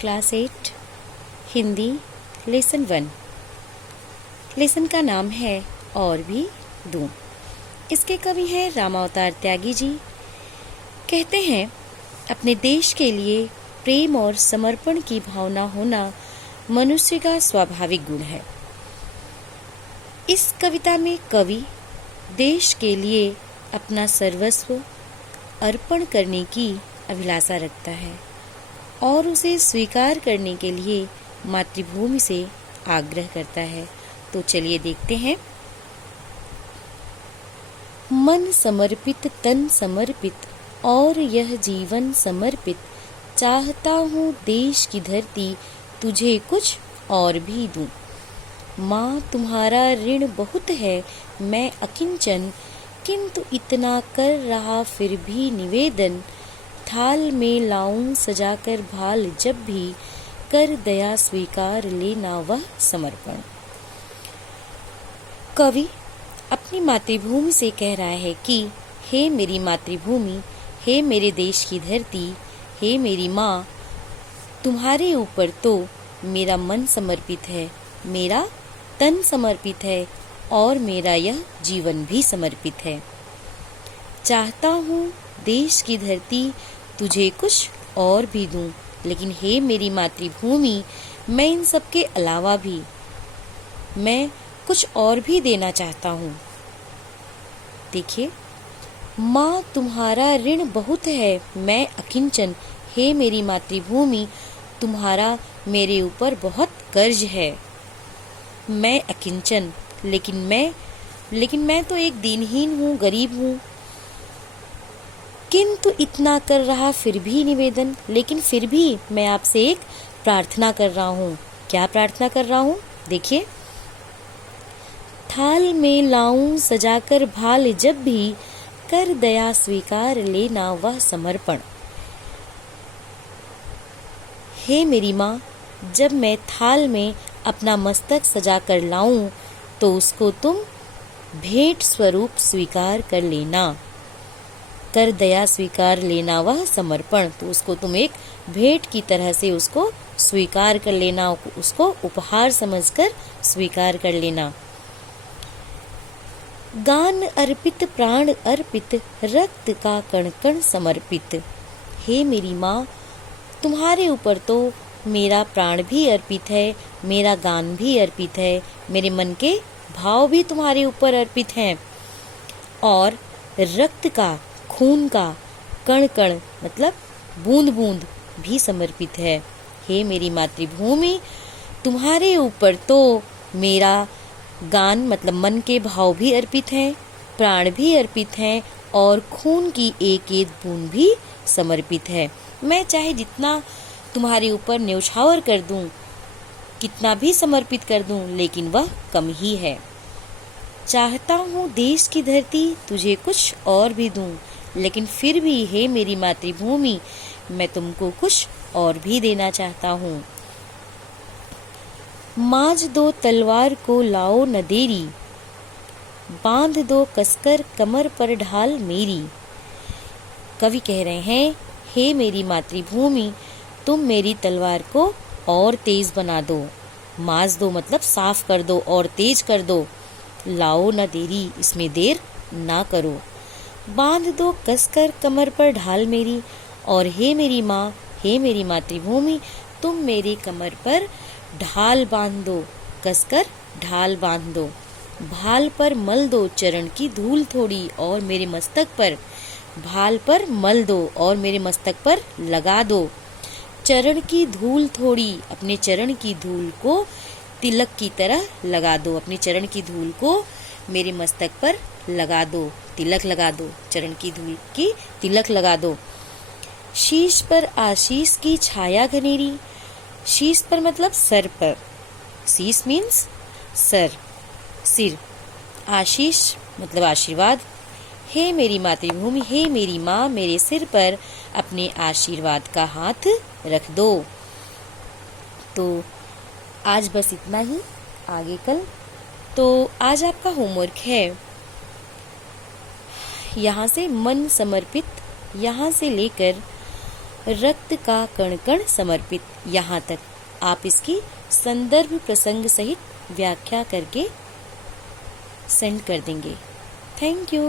Class 8 Hindi lesson 1। Lesson का नाम है और भी दूं। इसके कवि हैं रामावतार त्यागी जी। कहते हैं अपने देश के लिए प्रेम और समर्पण की भावना होना मनुष्य का स्वाभाविक गुण है। इस कविता में कवि देश के लिए अपना सर्वस्व अर्पण करने की अभिलाषा रखता है और उसे स्वीकार करने के लिए मातृभूमि से आग्रह करता है। तो चलिए देखते हैं। मन समर्पित, तन समर्पित और यह जीवन समर्पित, चाहता हूँ देश की धरती तुझे कुछ और भी दूं। माँ तुम्हारा ऋण बहुत है मैं अकिंचन, किंतु इतना कर रहा फिर भी निवेदन, थाल में लाऊं सजाकर भाल जब भी, कर दया स्वीकार लेना वह समर्पण। कवि अपनी मातृभूमि से कह रहा है कि हे मेरी मातृभूमि, हे मेरे देश की धरती, हे मेरी माँ, तुम्हारे ऊपर तो मेरा मन समर्पित है, मेरा तन समर्पित है और मेरा यह जीवन भी समर्पित है। चाहता हूँ देश की धरती तुझे कुछ और भी दूं, लेकिन हे मेरी मातृभूमि, मैं इन सब के अलावा भी मैं कुछ और भी देना चाहता हूँ। देखिए, माँ तुम्हारा ऋण बहुत है मैं अकिंचन, हे मेरी मातृभूमि, तुम्हारा मेरे ऊपर बहुत कर्ज है। मैं अकिंचन, लेकिन मैं तो एक दीनहीन हूँ, गरीब हूँ। किंतु इतना कर रहा फिर भी निवेदन, लेकिन फिर भी मैं आपसे एक प्रार्थना कर रहा हूँ। क्या प्रार्थना कर रहा हूँ? देखिए, थाल में लाऊं सजाकर भाल जब भी, कर दया स्वीकार लेना वह समर्पण। हे मेरी माँ, जब मैं थाल में अपना मस्तक सजाकर लाऊं तो उसको तुम भेंट स्वरूप स्वीकार कर लेना। कर दया स्वीकार लेना वह समर्पण, तो उसको तुम एक भेंट की तरह से उसको स्वीकार कर लेना, उसको उपहार समझकर स्वीकार कर लेना। गान अर्पित, प्राण अर्पित, रक्त का कण कण समर्पित। हे मेरी माँ, तुम्हारे ऊपर तो मेरा प्राण भी अर्पित है, मेरा गान भी अर्पित है, मेरे मन के भाव भी तुम्हारे ऊपर अर्पित हैं, और रक्त का, खून का, कण कण मतलब बूंद बूंद भी समर्पित है। हे मेरी मातृभूमि, तुम्हारे ऊपर तो मेरा गान मतलब मन के भाव भी अर्पित हैं, प्राण भी अर्पित हैं और खून की एक एक बूंद भी समर्पित है। मैं चाहे जितना तुम्हारे ऊपर न्यौछावर कर दूं, कितना भी समर्पित कर दूं, लेकिन वह कम ही है। चाहता हूँ देश की धरती तुझे कुछ और भी दूं, लेकिन फिर भी हे मेरी मातृभूमि, मैं तुमको कुछ और भी देना चाहता हूँ। मांझ दो तलवार को लाओ न देरी, बांध दो कसकर कमर पर ढाल मेरी। कवि कह रहे हैं, हे मेरी मातृभूमि, तुम मेरी तलवार को और तेज बना दो। मांझ दो मतलब साफ कर दो और तेज कर दो। लाओ न देरी, इसमें देर ना करो। बांध दो कसकर कमर पर ढाल मेरी, और हे मेरी माँ, हे मेरी मातृभूमि, तुम मेरी कमर पर ढाल बांध दो, कसकर ढाल बांध दो। भाल पर मल दो चरण की धूल थोड़ी, और मेरे मस्तक पर भाल पर मल दो और मेरे मस्तक पर लगा दो। चरण की धूल थोड़ी, अपने चरण की धूल को तिलक की तरह लगा दो, अपने चरण की धूल को मेरे मस्तक पर लगा दो, तिलक लगा दो, चरण की धूल की तिलक लगा दो। शीश पर आशीष की छाया घनेरी, शीश पर मतलब सर पर, शीश मीन्स सर, सिर, आशीष मतलब आशीर्वाद। हे मेरी मातृभूमि, हे मेरी माँ, मेरे सिर पर अपने आशीर्वाद का हाथ रख दो। तो आज बस इतना ही, आगे कल। तो आज आपका होमवर्क है, यहाँ से मन समर्पित, यहाँ से लेकर रक्त का कण कण समर्पित। यहाँ तक आप इसकी संदर्भ प्रसंग सहित व्याख्या करके सेंड कर देंगे। Thank you.